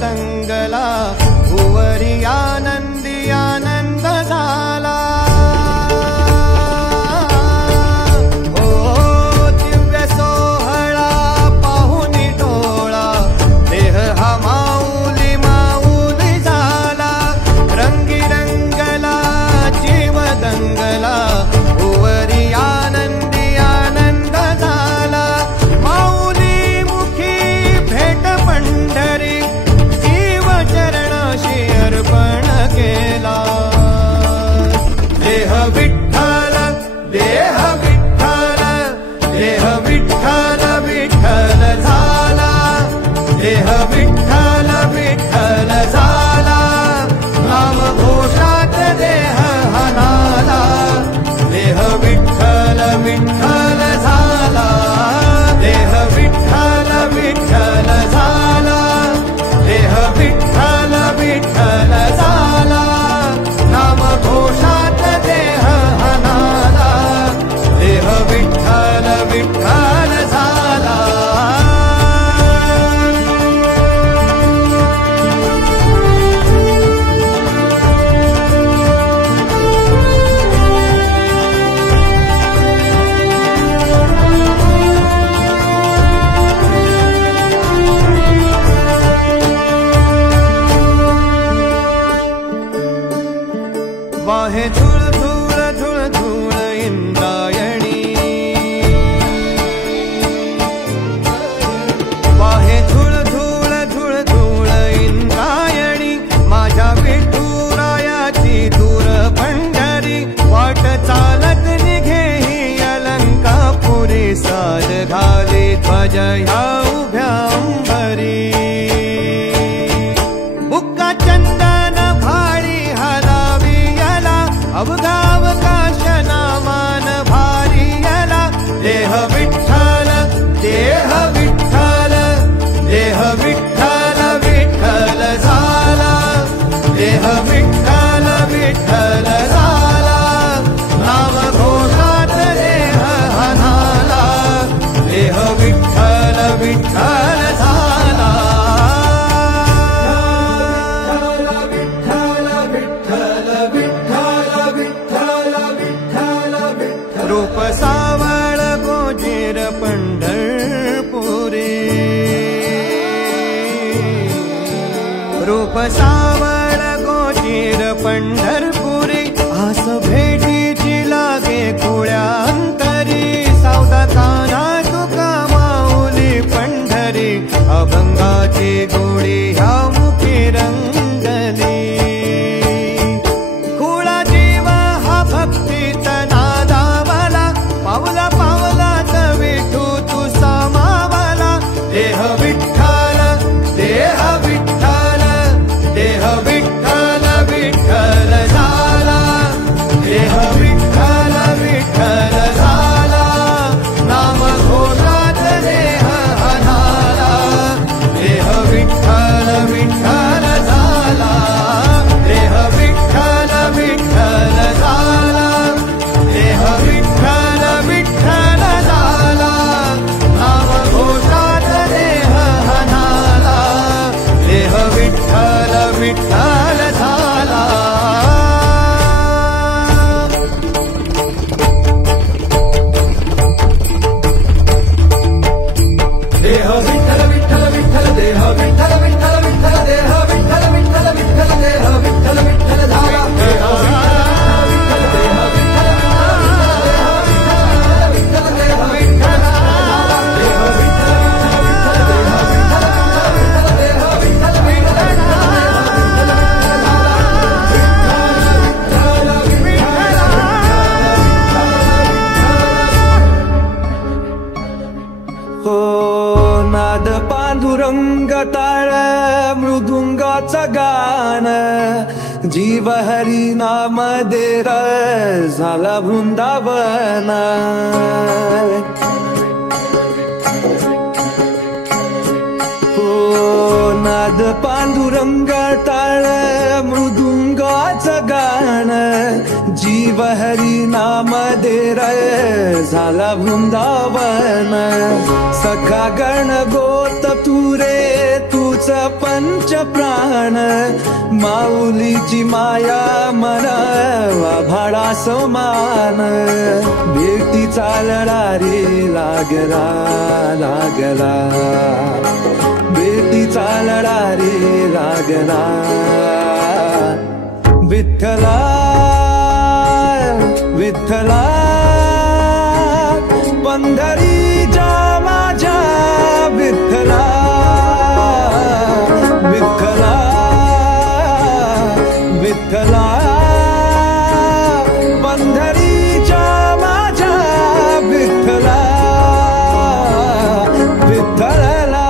दंगला भुवरी आनंदी आनंद झाला। ओ दिव्य सोहळा पाहुनी डोळा देह हा माऊली माऊली झाला। रंगी रंगला जीव दंगला भुवरी आनंदी आनंद झाला। माऊली मुखी भेट पंढरी चरणाशी अर्पण केला। देह विठ्ठल देह विठ्ठल देह विठ्ठल विठ्ठल झाला। देह विठ्ठल विठ्ठल झाला। नाम घोषात देह हनाला। देह विठ्ठल विठ्ठल झाला। देह विठ्ठल विठ्ठल झाला। देह विठ्ठल विठ्ठल झाला। नाम घोषात देह हनाला। देह विठ्ठल विठ्ठल झाला। वाहे धूळ धूळ धूळ धूळ इंद्रायणी। वाहे धूळ धूळ धूळ धूळ इंद्रायणी। माझ्या विठुरायाची दूर पंढरी। वाट चालत निघे ही अलंकापुरी। साज घाली ध्वज ह्या उभ्या अंबरी। बुक्का चंदन भाळी हलावी अवगाव काश नामान भारी यला। देह विठ्ठल सावळ गोचीर पंढरपुरी आस भेटीची लागे खुळ्या अंतरी सावता काना तुका माऊली पंढरी अभंगाची गोडी ह्या मुखी रंगली खुळा जीव हा भक्तीत नादावला पावला पावलात विठू तू सामावला देह विठ्ठल देह विठ्ठल देह विठ्ठल विठ्ठल झाला देह विठ्ठल विठ्ठल झाला नाम घोषात देह हनाला देह विठ्ठल विठ्ठल झाला देह विठ्ठल विठ्ठल झाला देह विठ्ठल विठ्ठल झाला नाम घोषात देह हनाला देह विठ्ठल विठ्ठल झाला देह विठ्ठल विठ्ठल विठ्ठल देह विठ्ठल विठ्ठल विठ्ठल देह विठ्ठल विठ्ठल विठ्ठल देह विठ्ठल विठ्ठल झाला देह विठ्ठल देह विठ्ठल विठ्ठल देह विठ्ठल देह विठ्ठल देह विठ्ठल हो नाद पांडुरंग ताळ मृदुंगाचं गाण जीव हरी नाम देर झाला वृंदावन हो नाद पांडुरंग ताळ मृदुंगाचं गाण जीव हरी नाम देर झाला वृंदावन सखा गण गोत तुरे तुच पंच प्राण माऊलीची माया मनावा भाडा समान भेटीचा लढा रे लागला लागला भेटीचा लढा रे लागला विठ्ठला विठ्ठला पंढरीच्या माझ्या विठ्ठला विठ्ठला विठ्ठला पंढरीच्या माझ्या विठ्ठला विठ्ठला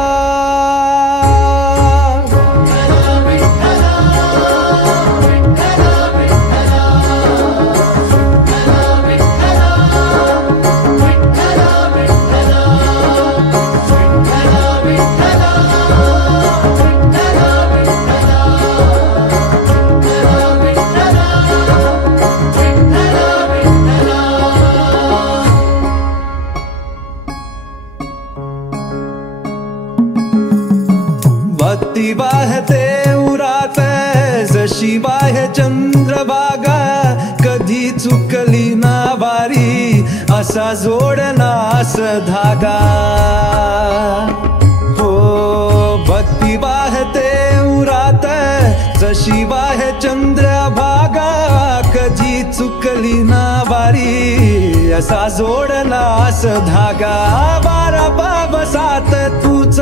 भक्ती वाहते उरात जशी वाहे चंद्रभागा कधी चुकली ना वारी असा जोडलास धागा हो भक्ती वाहते उरात जशी वाहे चंद्रभागा कधी चुकली ना वारी असा जोडलास धागा बारा पावसात तूच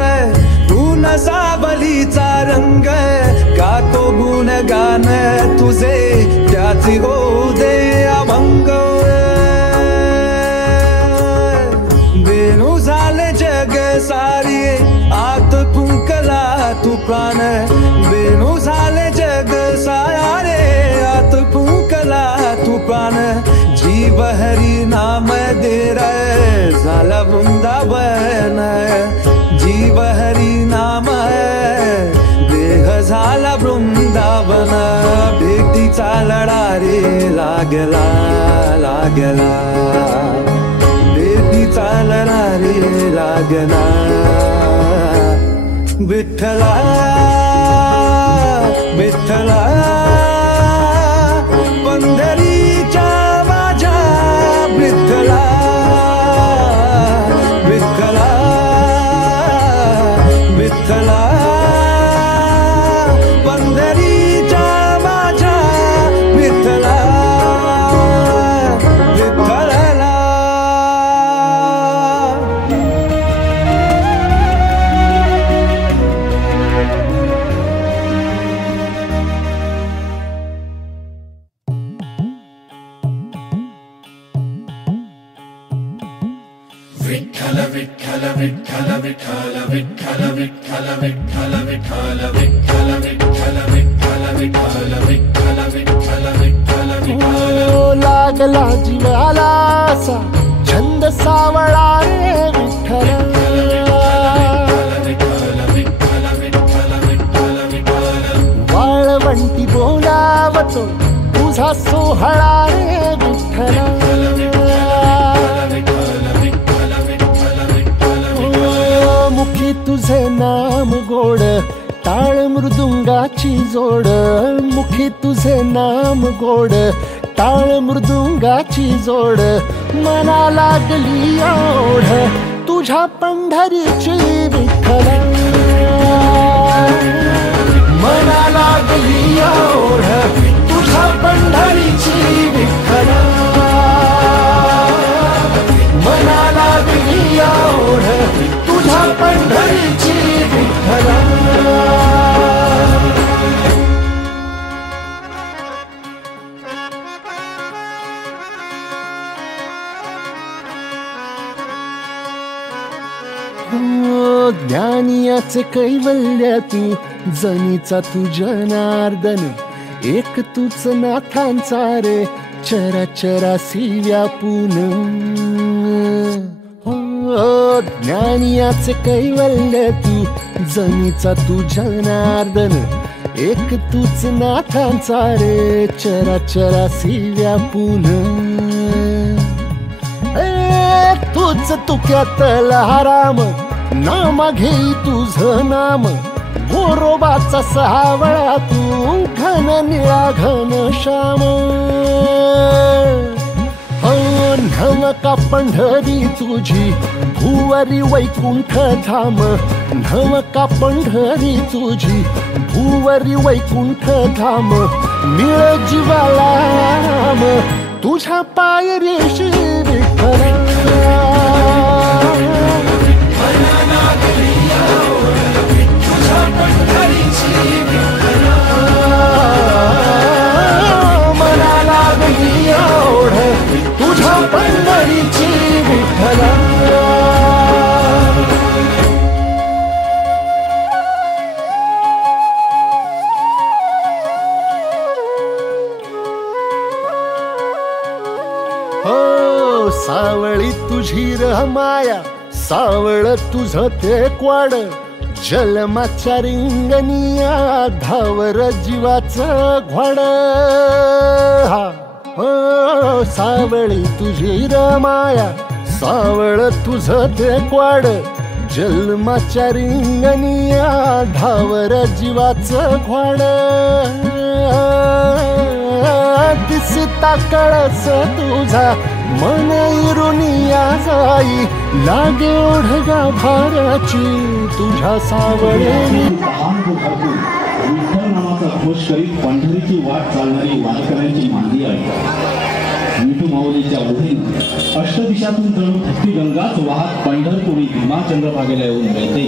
ऊन सावलीचा रंग गातो गुणगान तुझे त्याची हो दे अभंग वेणू झाले जग सारी आत फुंकला तू प्राण वेणू झाले जग सारे आत फुंकला तू प्राण जीव हरी नाम देर झाला वृंदावन जीव हरी नाम देह झाला वृंदावन भेटीचा लढा रे लागला लागला भेटीचा लढा रे लागला विठ्ठला विठ्ठला पंढरीच्या माझ्या विठ्ठला विठ्ठला विठ्ठला पंढरीच्या लागला जीवाला असा छंद सावळा रे विठ्ठल वाळवंटी बोलावतो तुझा सोहळा रे विठ्ठल मुखी तुझे नाम गोड टाळ मृदुंगाची जोड मुखी तुझे नाम गोड टाळ मृदुंगाची जोड मना लागली ओढ तुझ्या पंढरीची विठ्ठल मना लागली ओढ तुझ्या पंढरीची विठ्ठल मना लागली ओढ तुझ्या पंढरीची विठ्ठल ज्ञानियाचे कैवल्याती जनीचा तू जनार्दन एक तूच नाथांचा रे चराचरासी व्यापून ज्ञानियाचे कैवल्याती जनीचा तू जनार्दन एक तूच नाथांचा रे चराचरासी व्यापून तूच तुक्यातला राम नामा घेई तुझं नाम गोरोबाचा सावळा तू घन निळा घन श्याम नवका पंढरी तुझी भुवरी वैकुंठ धाम नवका पंढरी तुझी भुवरी वैकुंठ धाम मिळ जीवाला राम तुझ्या पायरीशी विठ्ठल मना लागली ओढ तुझ्या पंढरीची विठ्ठल हो सावळी तुझी र माया सावळ तुझं ते क्वाड जलमाच्या रिंगणिया धावर जीवाचं घोड हो सावळी तुझी र माया सावळ तुझं ते क्वाड जन्माच्या रिंगणिया धावर जीवाचं घोड दिसता कळस तुझा मन इरुनिया जाई लागे ओढगा भाराची तुझ्या सावळेनी विठ्ठल नामाचा घोष करीत पंढरीची वाट चालणारी वारकऱ्यांची मांदी आहे. विठू माऊलीच्या ओढीनं अष्टदिशातून जणू भक्ती गंगाच वाहत पंढरपुरी भीमा चंद्रभागेला येऊन मिळते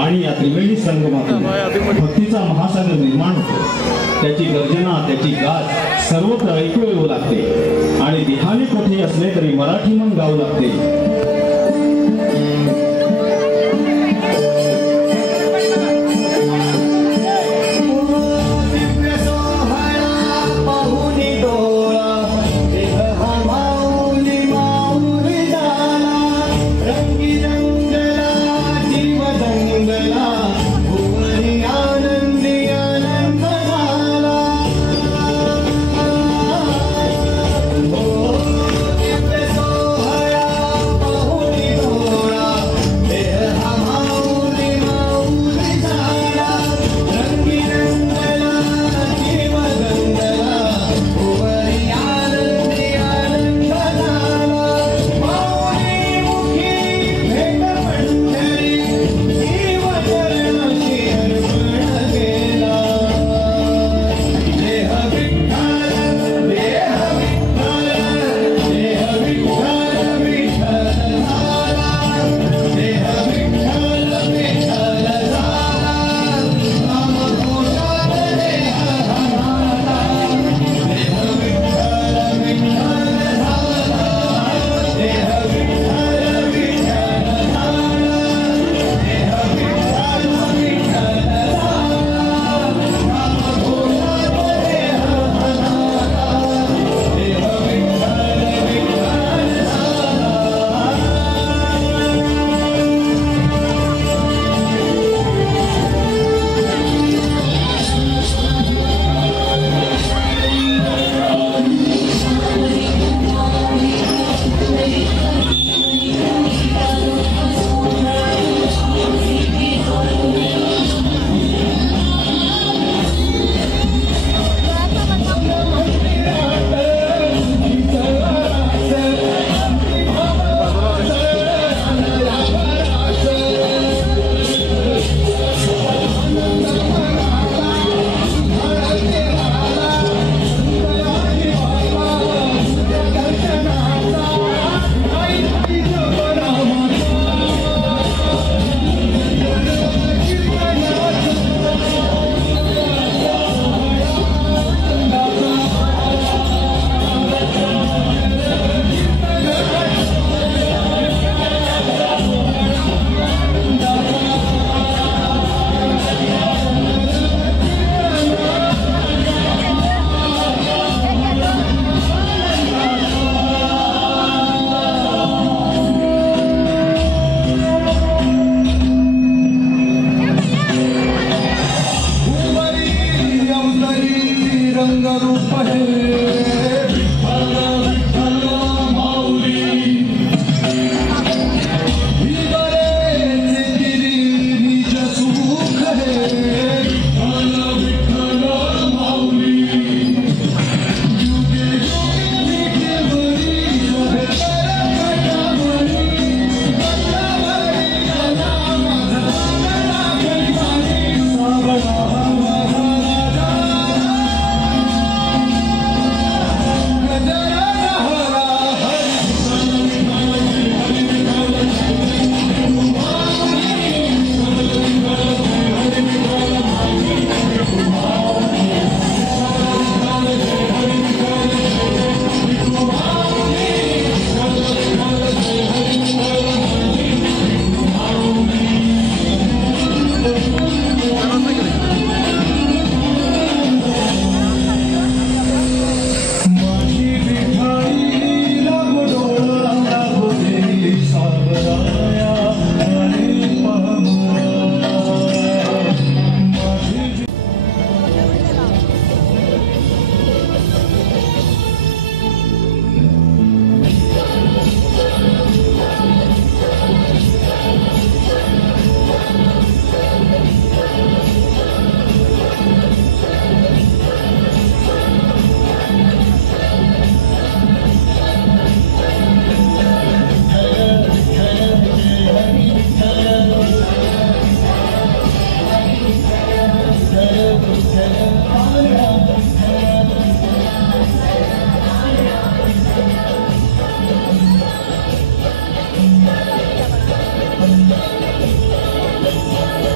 आणि या त्रिवेणी संगमातून भक्तीचा महासागर निर्माण होतो. त्याची गर्जना त्याची गाज सर्वत्र ऐकू येऊ लागते आणि देहाने कोठे असले तरी मराठी मन गाऊ लागते.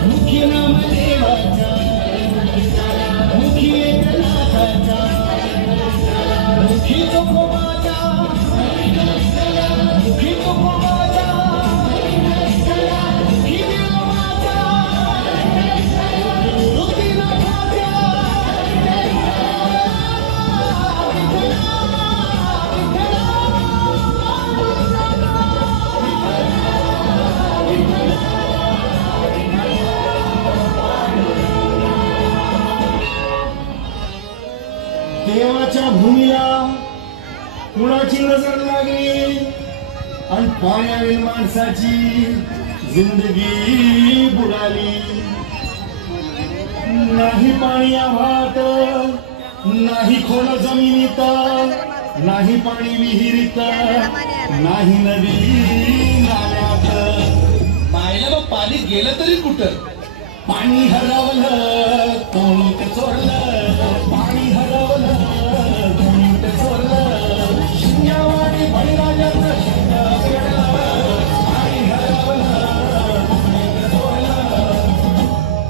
मुखी नाम देवाचा, मुखी एकनाथाचा, मुखी तुकोबाचा, मुखी तुकोबाचा, मुखी देवाचा, मुक्तीनाथाचा. देवाच्या भूमीला कुणाची नजर लागली आणि पाण्यावरील माणसाची जिंदगी बुडाली. नाही पाणी आभाळात, नाही खोल जमिनीत, नाही पाणी विहिरीत, नाही नदी नाल्यात. पाहिलं मग पाणी गेलं तरी कुठं? पाणी हरवलं कोणी ते चोरलं, पाणी हरवलं कोणी ते चोरलं. शिंगावाणी बळीराजाचं शिंग पेरलं, पाणी हरवलं कोणी ते चोरलं.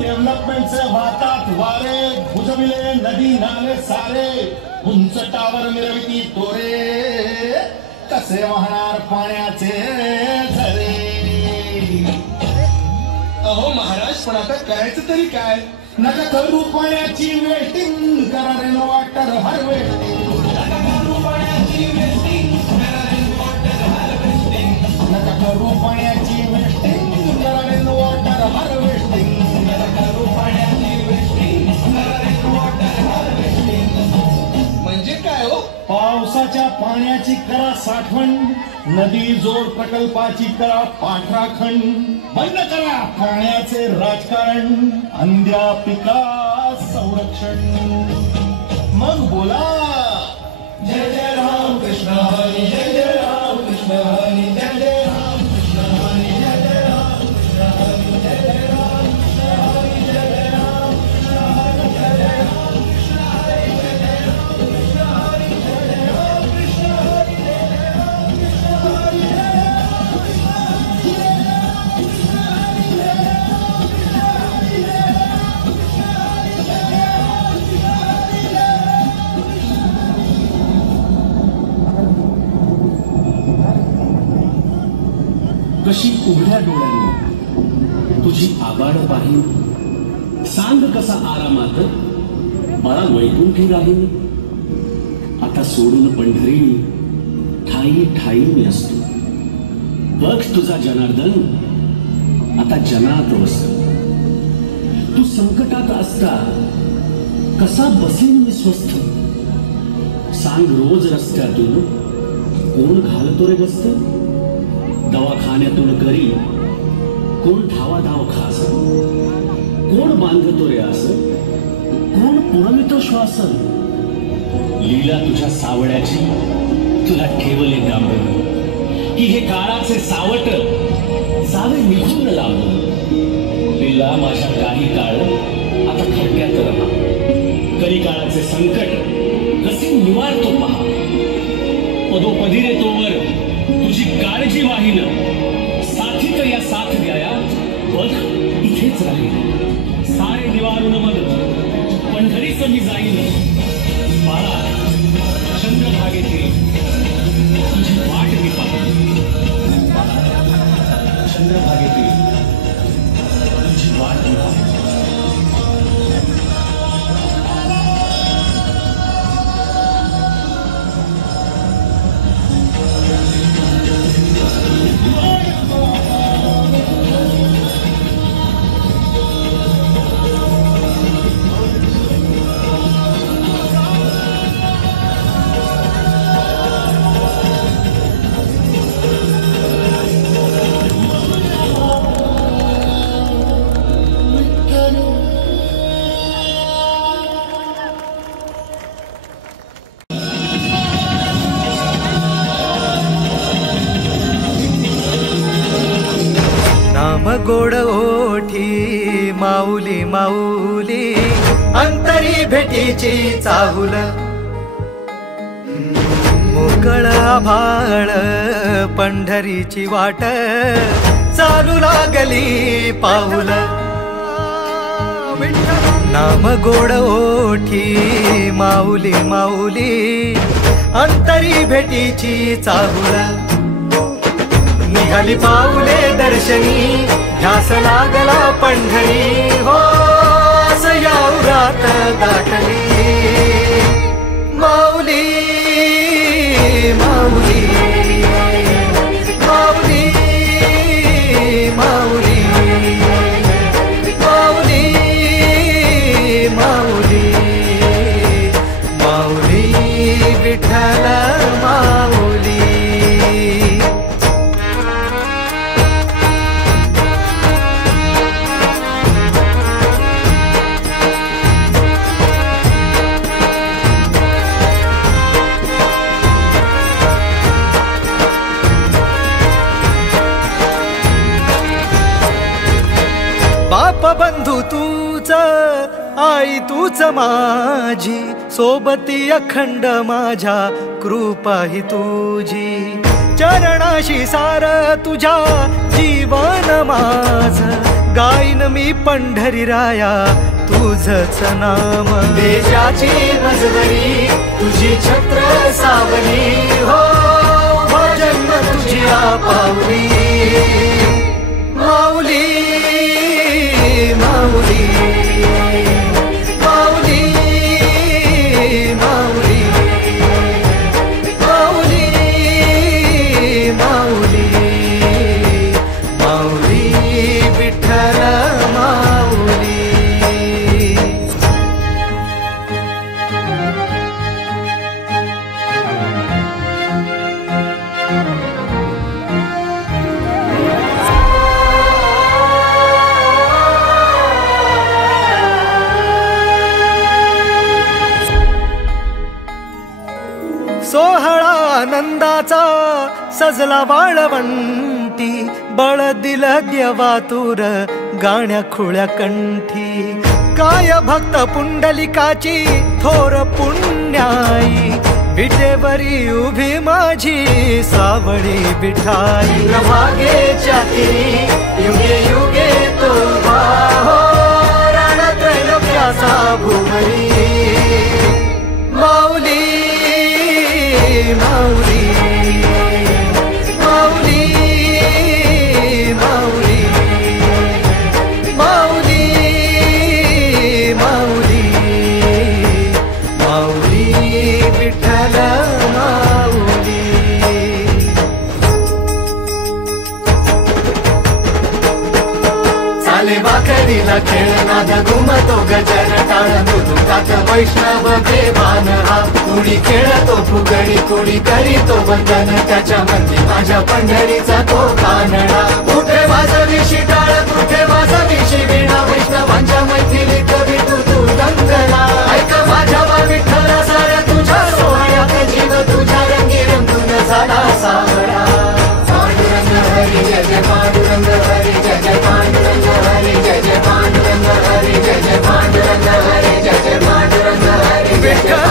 डेव्हलपमेंटचे वाहतात वारे, बुजविले नदी नाले सारे, उंच टावर मिरविती तोरे, कसे वाहणार पाण्याचे झरे. अहो महाराज, पण आता करायचं तरी काय? नका करू पाण्याची वेटिंग, करा रेनो वॉटर हार्वेस्टिंग. नका करू पाण्याची वेटिंग, करा रेनो वॉटर हार्वेस्टिंग. नका करू पाण्याची वेटिंग, करा रेनो वॉटर हार्वेस्टिंग. नका करू पाण्याची वेटिंग, करा रेनो वॉटर हार्वेस्टिंग. म्हणजे काय हो? पावसाच्या पाण्याची करा साठवण, नदी जोड प्रकल्पाची करा पाठराखण. बंद करा पाण्याचे राजकारण, अंध्या पिका संरक्षण. मग बोला जय जय राम कृष्ण हरी, जय जय राम कृष्ण हरी, जय जय राम कृष्ण हरी, जय जय राम कृष्ण हरी, जय जय राम कृष्ण हरी, जय जय राम कृष्ण हरी, जय जय राम कृष्ण हरी, जय जय राम कृष्ण हरी, जय जय राम कृष्ण हरी, जय जय राम कृष्ण हरी, जय जय कशी उघड्या डोळ्यांनी तुझी आबाड पाहिन, सांग कसा आरामात बाळा वैकुंठी राहीन. आता सोडून पंढरी ठाई ठाई मी असतो, बघ तुझा जनार्दन आता जनात बसतो. तू संकटात असता कसा बसेन मी स्वस्थ, सांग रोज रस्त्यातून कोण घालतो रे गस्त. दवाखान्यातून करी कोण धावा धाव खास, कोण बांधतो रे असं, कोण पुरवितो श्वास. लीला तुझ्या सावड्याची तुला ठेवले डांबून, की हे काळाचे सावट जावे निघून लांबून. लीला माझ्या काही काळ आता खड्ड्यात रहा, कली काळाचे संकट कसे निवारतो पहा. पदोपदी रे तोवर तुझी काळजी वाहीन, साथी तर या साथ द्याया बघ इथेच राहील. सारे निवारून मग पंढरीच मी जाईन. बाळा चंद्रभागेतील तुझी वाट मी पाहिन. चंद्रभागेतील तुझी वाट मी पाहिन. नाम गोड ओठी माऊली माऊली, अंतरी भेटीची चाहुल. मोकळ आभाळ पंढरीची वाट, चालू लागली पाऊल. नाम गोड ओठी माऊली माऊली अंतरी भेटीची चाहुला निघाली पाऊले दर्शनी ध्यास लागला पंढरी हो सयावरात गाठली माऊली माऊली माऊली माऊली माऊली माऊली माऊली विठ्ठल माऊली बाप बंधू तूच आई तूच माझी सोबती अखंड माझ्या कृपा ही तुझी चरणाशी सार तुझ्या जीवन माझ गाईन मी पंढरी राया तुझच नाम देशाची मजवरी तुझी छत्र सावली हो जन्म तुझी पावली माऊली माऊली माऊली माऊली माऊली माऊली माऊली विठ्ठल माऊली सोहळा आनंदाचा सजला वाळवंटी बळ दिल देवातुर गाण्या खुळ्या कंठी काय भक्त पुंडलिकाची थोर पुण्याई विटेवरी उभी माझी सावळी बिठाई भागेच्या युगे युगे तो हो रणत्रैलोक्याचा भुवरी माऊली माऊली माऊली माऊली माऊली माऊली माऊली विठ्ठल माऊली चाले भाकरीला खेळ नाद घुमतो गजर टाळ मृदुकात वैष्णव देवान हा कुणी खेळतो फुगडी कुणी करीतो बंधन त्याच्या मंदी माझ्या पंढरीचा तो कानडा कुठे वाजवी शिटाळ कुठे वाजवी शिवीणा वैष्णवांच्या मैथिलीत विठू तू दंगला ऐक माझ्या विठ्ठला साऱ्या तुझ्या सोहळ्यात जीव तुझ्या रंगी रंगून झाला सावळा पांडुरंग हरी जय जय पांडुरंग हरी जय जय पांडुरंग हरी जय जय पांडुरंग हरी जय जय पांडुरंग हरी जय जय पांडुरंग हरी विठ्ठल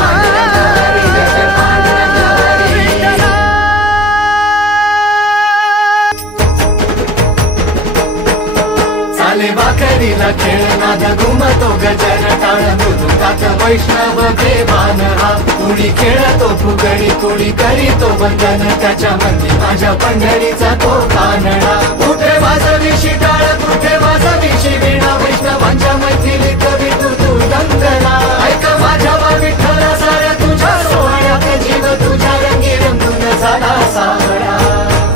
भाकरीला खेळ नाद घुमतो गजर टाळ मृदुकात वैष्णव देवान हा कुणी खेळतो फुगडी कुणी करीतो बंधन त्याच्या मंदी माझ्या पंढरीचा तो कानडा कुठे वाजवी शिटाळ कुठे वाजवी शिवीणा वैष्णवांच्या मैथिलीत विठू तू दंगला ऐक माझ्या विठ्ठला साऱ्या तुझ्या सोहळ्यात जीव तुझ्या रंगी रंगून झाला सावळा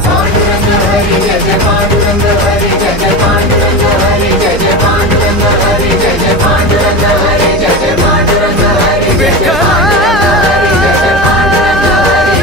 पांडुरंग हरी जय जय पांडुरंग हरी जय जय पांडुरंग हरी जय जय पांडुरंग हरी जय जय पांडुरंग हरी जय जय पांडुरंग हरी जय जय पांडुरंग हरी जय जय पांडुरंग हरी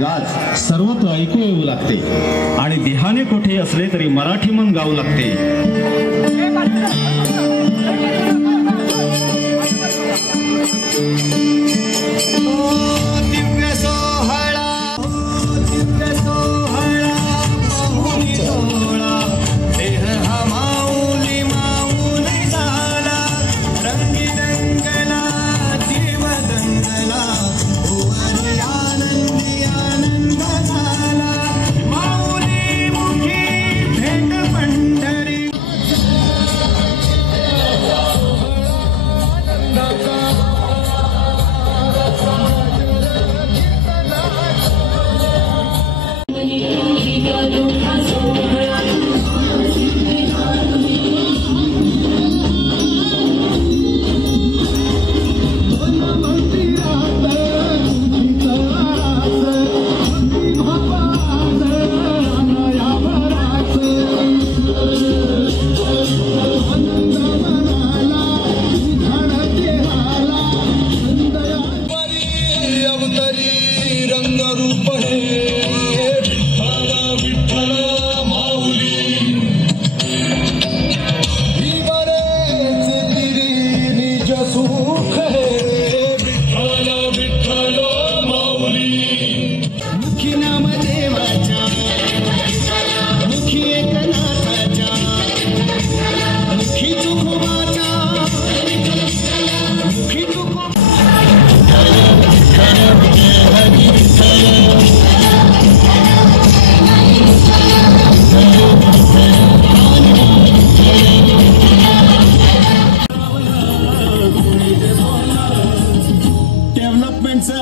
गाज सर्वत्र ऐकू येऊ लागते आणि देहाने कुठे असले तरी मराठी मन गाऊ लागते.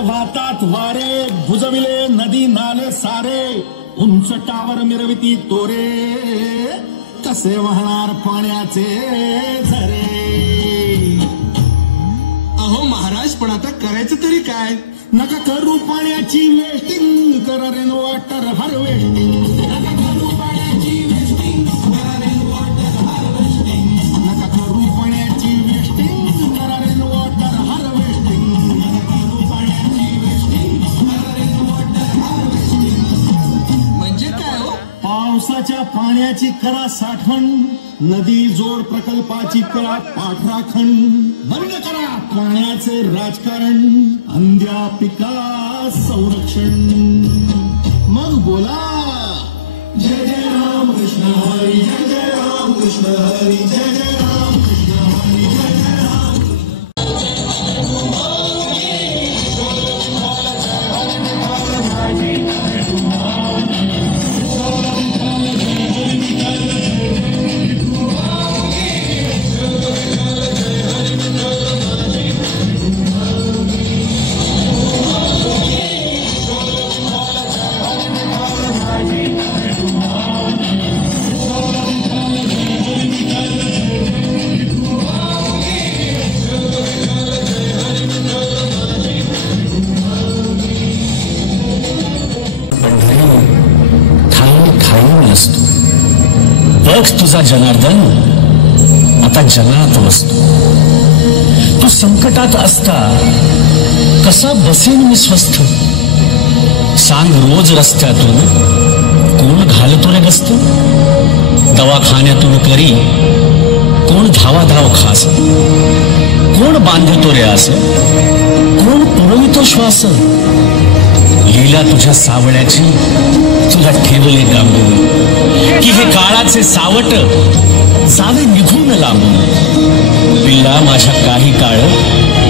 वातात वारे भुजविले नदी नाले सारे उंच टावर मिरविती तोरे कसे वाहणार पाण्याचे झरे. अहो महाराज पण आता करायचं तरी काय. नका करू पाण्याची वेस्टिंग करा रेन वॉटर हार्वेस्टिंग. नका करू पाण्याची वेस्टिंग करा रेन वॉटर हार्वेस्टिंग. नका करू पाण्याची वेस्टिंग करा रेन वॉटर हार्वेस्टिंग. म्हणजे काय हो. पावसाच्या पाण्याची करा साठवण. नदी जोड प्रकल्पाची करा पाठराखण. बंद करा पाण्याचे राजकारण. अंध्या पिका संरक्षण. मग बोला जय जय राम कृष्ण हरी. जय जय राम कृष्ण हरी. जय जय राम कृष्ण हरी. जय जय राम. तुझा जनार्दन आता जनात बसतो. तू संकटात असता कसा बसेन मी स्वस्थ. सांग रोज रस्त्यातून कोण घालतो रे गस्त. दवाखान्यातून करी कोण धावाधाव खास. कोण बांधतो रे आस, कोण पुरवितो श्वास. लीला तुझ्या सावळ्याची तुला ठेवले डांबून, की हे काळाचे सावट जावे निघून लांबून. पिल्ला माझ्या काही काळ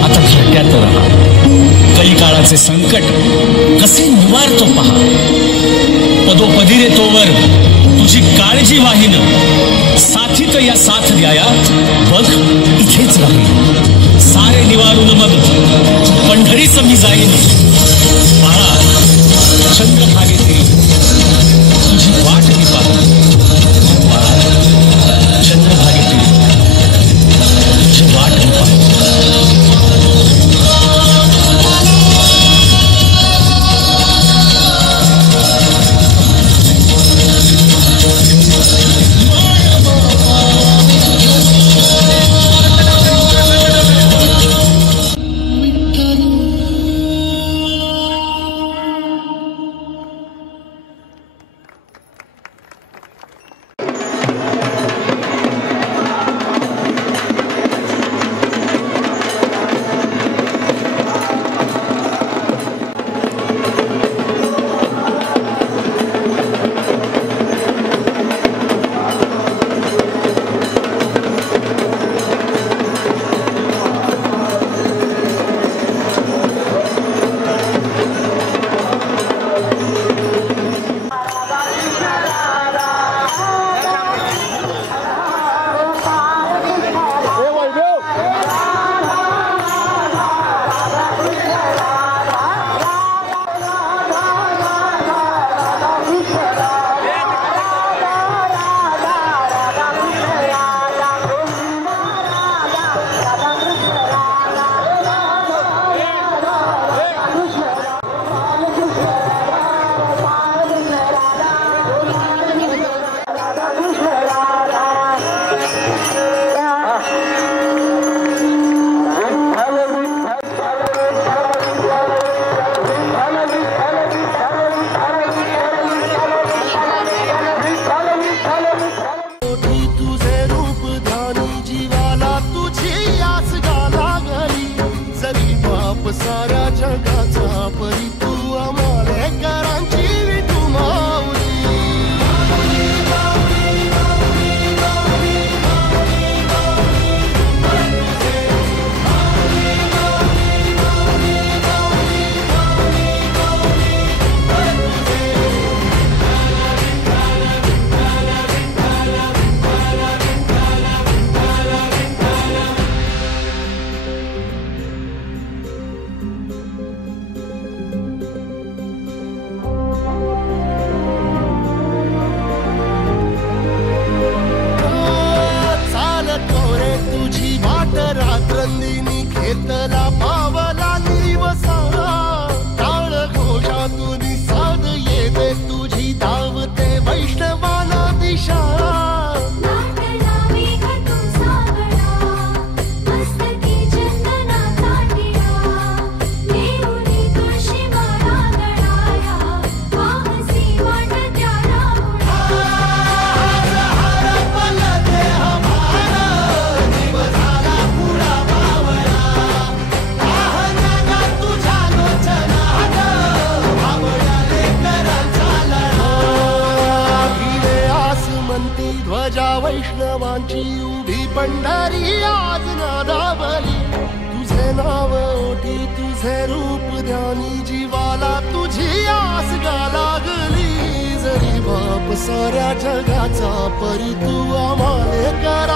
आता घरट्यात राहा. कली काळाचे संकट कसे निवारतो पहा. पदोपदी रे तोवर तुझी काळजी वाहीन. साथीत या साथ द्याया बघ इथेच राहील. सारे निवारून मग पंढरीच मी जाईन. बाळा चंद्रभागेतील तुझी वाट मी पाहतो. बाळा चंद्रभागेतील तुझी वाट मी पाहतो. वैष्णवांची उभी पंढरी आज नादावली. तुझे नाव ओटी तुझे रूप ध्यानी जीवाला तुझी आस गा लागली. जरी बाप साऱ्या जगाचा परी तू आम्हाले कर